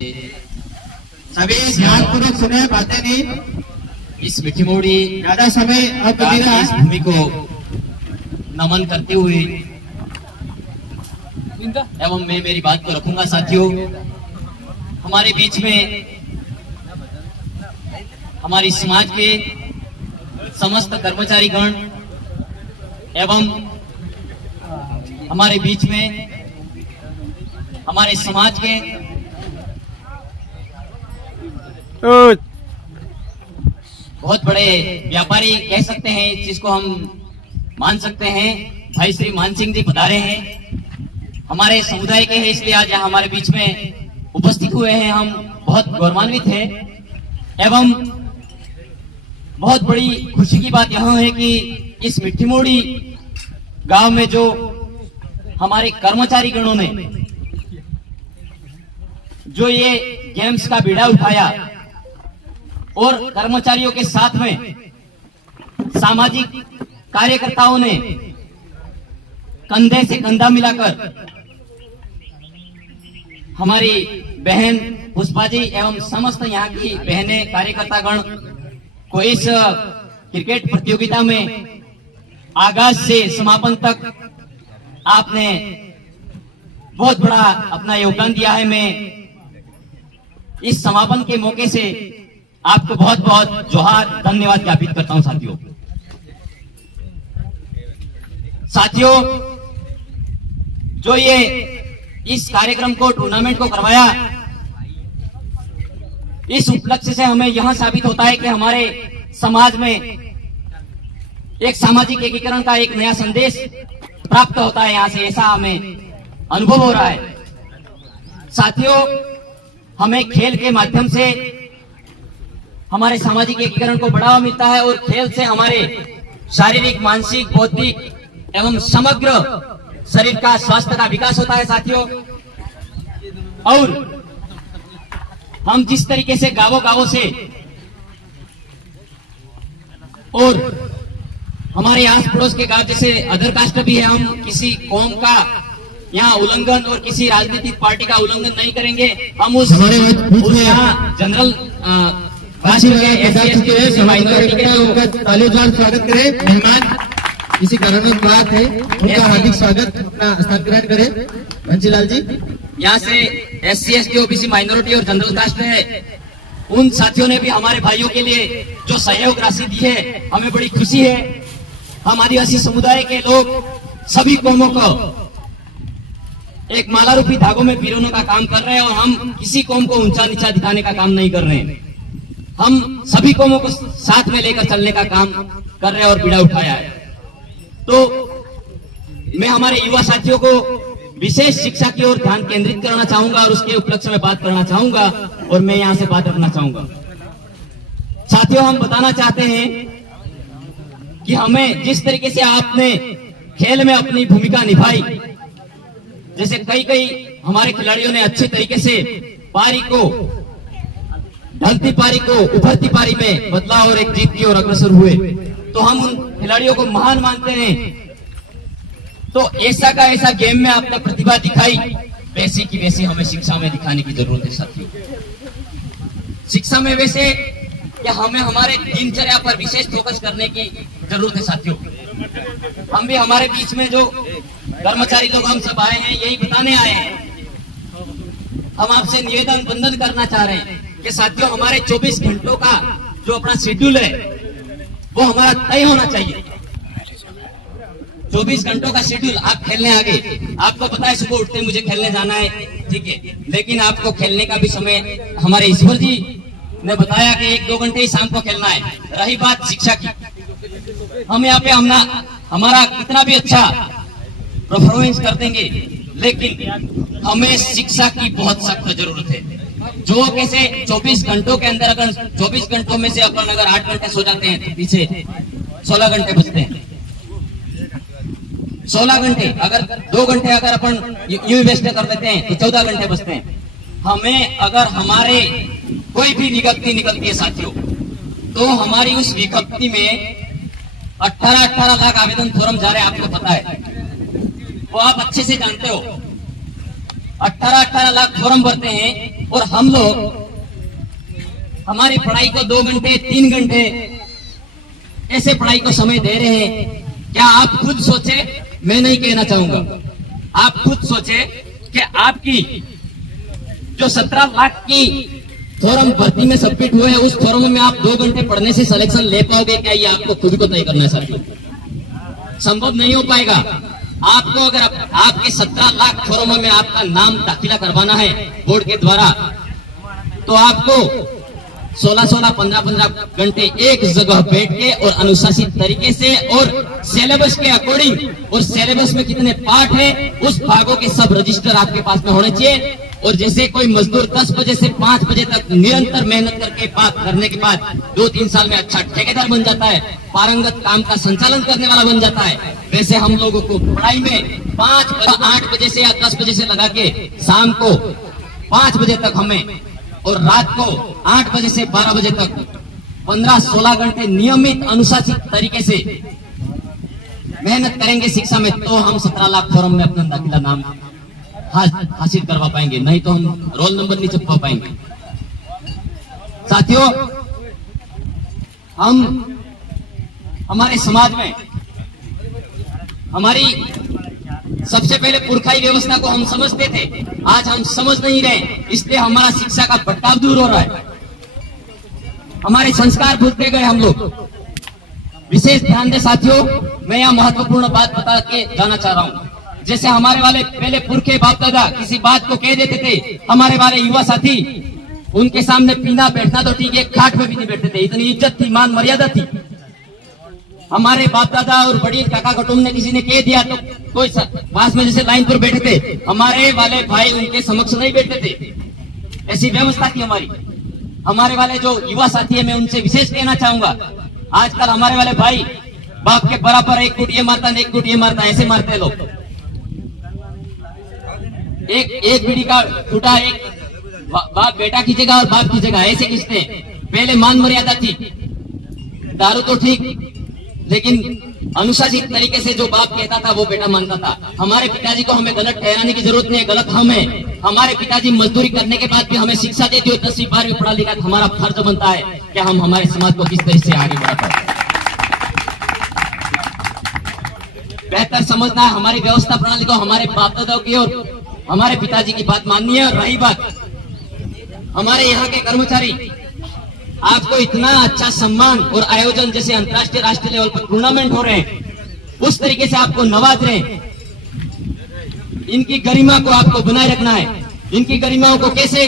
सभी ध्यानपूर्वक सुने, बातें नहीं। इस मीठी मोड़ी ज्यादा समय अब इस भूमि को नमन करते हुए एवं मैं मेरी बात को रखूंगा। साथियों, हमारे बीच में हमारी समाज के समस्त कर्मचारी गण एवं हमारे बीच में हमारे समाज के बहुत बड़े व्यापारी कह सकते हैं, इस चीज को हम मान सकते हैं, भाई श्री मान सिंह जी पधारे हैं, हमारे समुदाय के हैं, इसलिए आज यहाँ हमारे बीच में उपस्थित हुए हैं। हम बहुत गौरवान्वित हैं एवं बहुत बड़ी खुशी की बात यह है कि इस मिट्टी मोड़ी गांव में जो हमारे कर्मचारी गणों ने जो ये गेम्स का बीड़ा उठाया और कर्मचारियों के साथ में सामाजिक कार्यकर्ताओं ने कंधे से कंधा मिलाकर हमारी बहन पुष्पा जी एवं समस्त यहाँ की बहनें कार्यकर्तागण को इस क्रिकेट प्रतियोगिता में आगाज से समापन तक आपने बहुत बड़ा अपना योगदान दिया है। मैं इस समापन के मौके से आपको बहुत बहुत जोहार धन्यवाद ज्ञापित करता हूं। साथियों, जो ये इस कार्यक्रम को टूर्नामेंट को करवाया, इस उपलक्ष्य से हमें यह साबित होता है कि हमारे समाज में एक सामाजिक एकीकरण का एक नया संदेश प्राप्त होता है यहां से, ऐसा हमें अनुभव हो रहा है। साथियों, हमें खेल के माध्यम से हमारे सामाजिक एकीकरण को बढ़ावा मिलता है और खेल से हमारे शारीरिक, मानसिक, बौद्धिक एवं समग्र शरीर का स्वास्थ्य का विकास होता है। साथियों, और हम जिस तरीके से गांवों गांवों से और हमारे आस पड़ोस के गांव जैसे अदर कास्ट भी है, हम किसी कौम का यहाँ उल्लंघन और किसी राजनीतिक पार्टी का उल्लंघन नहीं करेंगे। हम उस यहाँ जनरल स्वागत करें। मेहमान इसी कारण बात है, उनका हार्दिक स्वागत, अपना स्थान ग्रहण करें। बंसीलाल जी, यहाँ से SC ST OBC माइनॉरिटी और जनरल कास्ट है, उन साथियों ने भी हमारे भाइयों के लिए जो सहयोग राशि दी है, हमें बड़ी खुशी है। हम आदिवासी समुदाय के लोग सभी कौमों को एक माला रूपी धागों में पिरोने का काम कर रहे हैं और हम किसी कौम को ऊंचा नीचा दिखाने का काम नहीं कर रहे हैं। हम सभी कौमों को साथ में लेकर चलने का काम कर रहे हैं और बीड़ा उठाया है। तो मैं हमारे युवा साथियों को विशेष शिक्षा की ओर ध्यान केंद्रित करना चाहूंगा और उसके उपलक्ष्य में बात करना चाहूंगा और मैं यहां से बात रखना चाहूंगा। साथियों, हम बताना चाहते हैं कि हमें जिस तरीके से आपने खेल में अपनी भूमिका निभाई, जैसे कई हमारे खिलाड़ियों ने अच्छे तरीके से पारी को, ढलती पारी को उभरती पारी में बदला और एक जीत की ओर अग्रसर हुए, तो हम उन खिलाड़ियों को महान मानते हैं। तो ऐसा का ऐसा गेम में आपने प्रतिभा दिखाई, वैसी की वैसी हमें शिक्षा में दिखाने की जरूरत है। साथियों, शिक्षा में वैसे क्या हमें हमारे दिनचर्या पर विशेष फोकस करने की जरूरत है। साथियों, हम भी हमारे बीच में जो कर्मचारी लोग हम सब आए हैं, यही बताने आए हैं। हम आपसे निवेदन बंधन करना चाह रहे हैं कि साथियों, हमारे 24 घंटों का जो अपना शेड्यूल है वो हमारा तय होना चाहिए। 24 घंटों का शेड्यूल। आप खेलने आ गए, आपको पता है सुबह उठते मुझे खेलने जाना है, ठीक है, लेकिन आपको खेलने का भी समय हमारे ईश्वर जी ने बताया कि 1-2 घंटे ही शाम को खेलना है। रही बात शिक्षा की, हम यहाँ पे हमारा कितना भी अच्छा परफॉर्मेंस कर देंगे, लेकिन हमें शिक्षा की बहुत सख्त जरूरत है। जो कैसे 24 घंटों के अंदर, अगर 24 घंटों में से अपन अगर 8 घंटे सो जाते हैं तो पीछे 16 घंटे बचते हैं। 16 घंटे अगर 2 घंटे अगर अपन यूं वेस्ट कर देते हैं तो 14 घंटे बचते हैं। हमें अगर हमारे कोई भी विज्ञप्ति निकलती है साथियों, तो हमारी उस विज्ञप्ति में 18 लाख आवेदन फॉर्म जा रहे हैं, आपको पता है, वो आप अच्छे से जानते हो। 18 लाख फॉर्म भरते हैं और हम लोग हमारी पढ़ाई को 2 घंटे 3 घंटे ऐसे पढ़ाई को समय दे रहे हैं। क्या आप खुद सोचे, मैं नहीं कहना चाहूंगा, आप खुद सोचे कि आपकी जो 17 लाख की फॉर्म भर्ती में सबमिट हुए हैं, उस फॉर्म में आप 2 घंटे पढ़ने से सिलेक्शन ले पाओगे क्या? ये आपको खुद को तय करना है साथियों, संभव नहीं हो पाएगा। आपको अगर आपके 17 लाख फॉर्मों में आपका नाम दाखिला करवाना है बोर्ड के द्वारा, तो आपको 16-16, 15-15 घंटे एक जगह बैठ के और अनुशासित तरीके से और सिलेबस के अकॉर्डिंग, और सिलेबस में कितने पार्ट है उस भागों के सब रजिस्टर आपके पास में होने चाहिए। और जैसे कोई मजदूर 10 बजे से 5 बजे तक निरंतर मेहनत करने के बाद 2-3 साल में अच्छा ठेकेदार बन जाता है, पारंगत काम का संचालन करने वाला बन जाता है, वैसे हम लोगों को पढ़ाई में 8 बजे से या 10 बजे से लगा के शाम को 5 बजे तक हमें, और रात को 8 बजे से 12 बजे तक 15-16 घंटे नियमित अनुशासित तरीके से मेहनत करेंगे शिक्षा में, तो हम 17 लाख फॉर्म में अपना दाखिला नाम हासिल करवा पाएंगे, नहीं तो हम रोल नंबर नहीं छपवा पाएंगे। साथियों, हमारे समाज में हमारी सबसे पहले पुरखाई व्यवस्था को हम समझते थे, आज हम समझ नहीं रहे, इसलिए हमारा शिक्षा का बंटाव दूर हो रहा है, हमारे संस्कार भूलते गए हम लोग। विशेष ध्यान दे साथियों, मैं यह महत्वपूर्ण बात बता के जाना चाह रहा हूं। जैसे हमारे वाले पहले पुरखे बाप दादा किसी बात को कह देते थे, हमारे वाले युवा साथी उनके सामने पीना बैठना तो ठीक है, खाट पे भी नहीं बैठते थे, इतनी इज्जत थी, मान मर्यादा थी। हमारे बाप दादा और बड़ी काका कुटुंब ने किसी ने कह दिया तो कोई पास में जैसे लाइन पर बैठे थे, हमारे वाले भाई उनके समक्ष नहीं बैठते थे, ऐसी व्यवस्था थी हमारी। हमारे वाले जो युवा साथी है, मैं उनसे विशेष कहना चाहूंगा, आजकल हमारे वाले भाई बाप के बराबर एक गुट ये मारता, एक गुट ये मारता, ऐसे मारते हैं लोग। एक बीड़ी का टूटा एक बाप बेटा खींचेगा और बाप खींचेगा, ऐसे खींचते हैं। पहले मान मर्यादा थी, दारू तो ठीक, लेकिन अनुशासित तरीके से जो बाप कहता था वो बेटा मानता था। हमारे पिताजी को हमें गलत ठहराने की जरूरत नहीं है, गलत हम है। हमारे पिताजी मजदूरी करने के बाद भी हमें शिक्षा देते हुए 10वीं 12वीं पढ़ा लिखा, हमारा फर्ज बनता है कि हम हमारे समाज को किस तरह से आगे बढ़ाते हैं, बेहतर समझना है हमारी व्यवस्था प्रणाली को, हमारे बाप दादाओं की और हमारे पिताजी की बात माननी है। और रही बात हमारे यहाँ के कर्मचारी, आपको इतना अच्छा सम्मान और आयोजन, जैसे अंतर्राष्ट्रीय राष्ट्रीय लेवल पर टूर्नामेंट हो रहे हैं, उस तरीके से आपको नवाज रहे हैं। इनकी गरिमा को आपको बनाए रखना है। इनकी गरिमाओं को कैसे?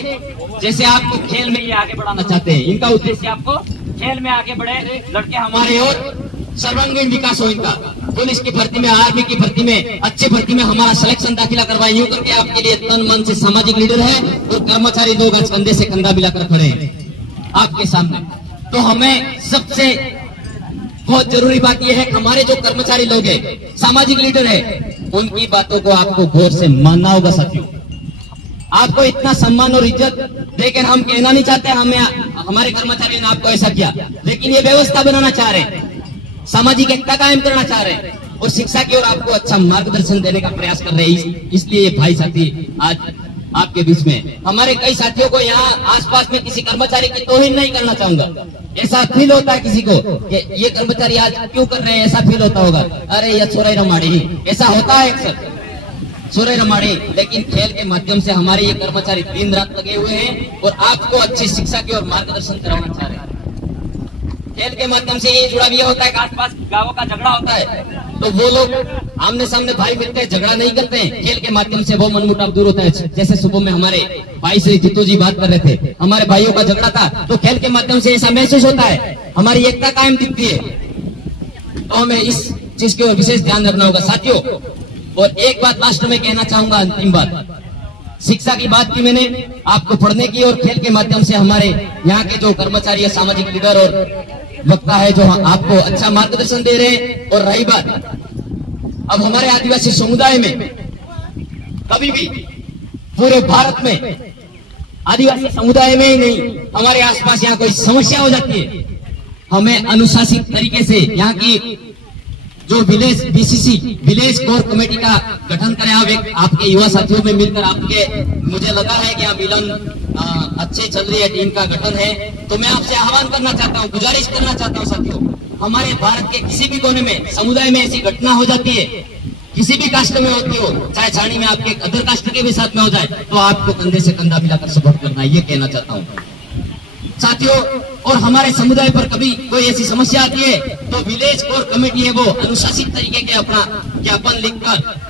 जैसे आपको खेल में ये आगे बढ़ाना चाहते हैं, इनका उद्देश्य आपको खेल में आगे बढ़े लड़के हमारे और सर्वांगीण विकास हो इनका। पुलिस की भर्ती में, आर्मी की भर्ती में, अच्छी भर्ती में हमारा सिलेक्शन दाखिला करवाए, यूं करके आपके लिए तन मन से सामाजिक लीडर है और कर्मचारी लोग आज कंधे से कंधा मिलाकर खड़े हैं आपके सामने। तो हमें सबसे बहुत जरूरी बात यह है कि हमारे जो कर्मचारी लोग हैं, सामाजिक लीडर है, उनकी बातों को आपको गौर से मानना होगा साथियों। आपको इतना सम्मान और इज्जत देकर हम कहना नहीं चाहते हमें हमारे कर्मचारियों ने आपको ऐसा किया, लेकिन ये व्यवस्था बनाना चाह रहे हैं, सामाजिक एकता कायम करना चाह रहे हैं और शिक्षा की ओर आपको अच्छा मार्गदर्शन देने का प्रयास कर रहे हैं। इसलिए ये भाई साथी आज आपके बीच में। हमारे कई साथियों को यहाँ आसपास में किसी कर्मचारी की तौहीन नहीं करना चाहूंगा, ऐसा फील होता है किसी को कि ये कर्मचारी आज क्यों कर रहे हैं, ऐसा फील होता होगा, अरे ये छोरे रमाड़ी, ऐसा होता है अक्सर, छोरे रमाड़ी। लेकिन खेल के माध्यम से हमारे ये कर्मचारी दिन रात लगे हुए हैं और आपको अच्छी शिक्षा की ओर मार्गदर्शन कराना चाह रहे हैं। खेल के माध्यम से ये जुड़ा भी होता है कि आसपास गांवों का झगड़ा होता है तो वो लोग आमने सामने भाई मिलते हैं, झगड़ा नहीं करते हैं, खेल के माध्यम से वो मनमुटाव दूर होता है। जैसे सुबह में हमारे भाई से जीतू जी बात कर रहे थे, हमारे भाइयों का झगड़ा था, तो खेल के माध्यम से ऐसा महसूस होता है, हमारी एकता कायम दिखती है। तो हमें इस चीज की ओर विशेष ध्यान रखना होगा साथियों। और एक बात लास्ट में कहना चाहूंगा, अंतिम बात, शिक्षा की बात की मैंने, आपको पढ़ने की और खेल के माध्यम से हमारे यहाँ के जो कर्मचारी है, सामाजिक लीडर और वक्ता है जो आपको अच्छा मार्गदर्शन दे रहे हैं। और रही बात, अब हमारे आदिवासी समुदाय में कभी भी पूरे भारत में आदिवासी समुदाय में ही नहीं, हमारे आसपास यहाँ कोई समस्या हो जाती है, हमें अनुशासित तरीके से यहाँ की जो village BCC village core committee का गठन करें आपके युवा साथियों में मिलकर आपके, मुझे लगा है कि आप मिलन अच्छे चल रही है, टीम का गठन है। तो मैं आपसे आह्वान करना चाहता हूँ, गुजारिश करना चाहता हूँ साथियों, हमारे भारत के किसी भी कोने में समुदाय में ऐसी घटना हो जाती है, किसी भी कास्ट में होती हो, चाहे छाणी में आपके अदर कास्ट के भी साथ में हो जाए, तो आपको कंधे से कंधा मिलाकर सपोर्ट करना है, ये कहना चाहता हूँ साथियों। और हमारे समुदाय पर कभी कोई ऐसी समस्या आती है तो विलेज कोर कमेटी है वो अनुशासित तरीके के अपना ज्ञापन लिखकर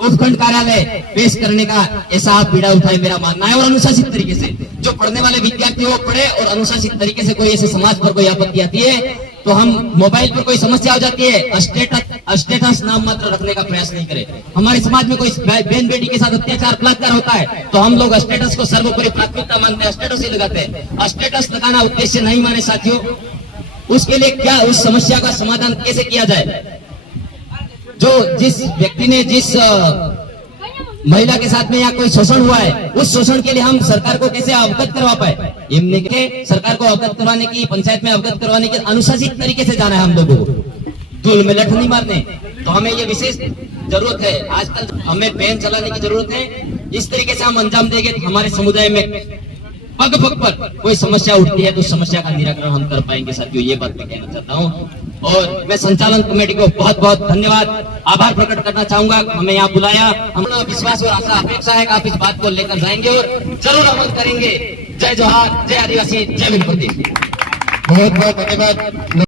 उपखंड कार्यालय पेश करने का ऐसा आप पीड़ा उठाए, मेरा मानना है। और अनुशासित तरीके से जो पढ़ने वाले विद्यार्थी वो पढ़े, और अनुशासित तरीके से कोई ऐसे समाज पर कोई आपत्ति आती है तो हम मोबाइल पर कोई समस्या हो जाती है, स्टेटस नाम मात्र रखने का प्रयास नहीं करें। हमारे समाज में कोई बहन बेटी के साथ अत्याचार बलात्कार होता है तो हम लोग स्टेटस को सर्वोपरि प्राथमिकता मानते हैं, स्टेटस ही लगाते हैं। स्टेटस लगाना उद्देश्य नहीं माने साथियों, उसके लिए क्या उस समस्या का समाधान कैसे किया जाए। जो जिस व्यक्ति ने जिस महिला के साथ में या कोई शोषण हुआ है, उस शोषण के लिए हम सरकार को कैसे अवगत करवा पाए, इनने के सरकार को अवगत करवाने की, पंचायत में अवगत करवाने की अनुशासित तरीके से जाना है हम लोगों को, धूल में लठ नहीं मारने। तो हमें ये विशेष जरूरत है, आजकल हमें पेन चलाने की जरूरत है। इस तरीके से हम अंजाम देंगे तो हमारे समुदाय में पग पग पर कोई समस्या उठती है तो समस्या का निराकरण हम कर पाएंगे साथियों, ये बात मैं कहना चाहता हूँ। और मैं संचालन कमेटी को बहुत बहुत धन्यवाद, आभार प्रकट करना चाहूंगा, हमें यहाँ बुलाया। हमारा विश्वास और आशा अपेक्षा है कि आप इस बात को लेकर जाएंगे और जरूर अमल करेंगे। जय जोहार, जय आदिवासी, जय विनपति। बहुत बहुत धन्यवाद।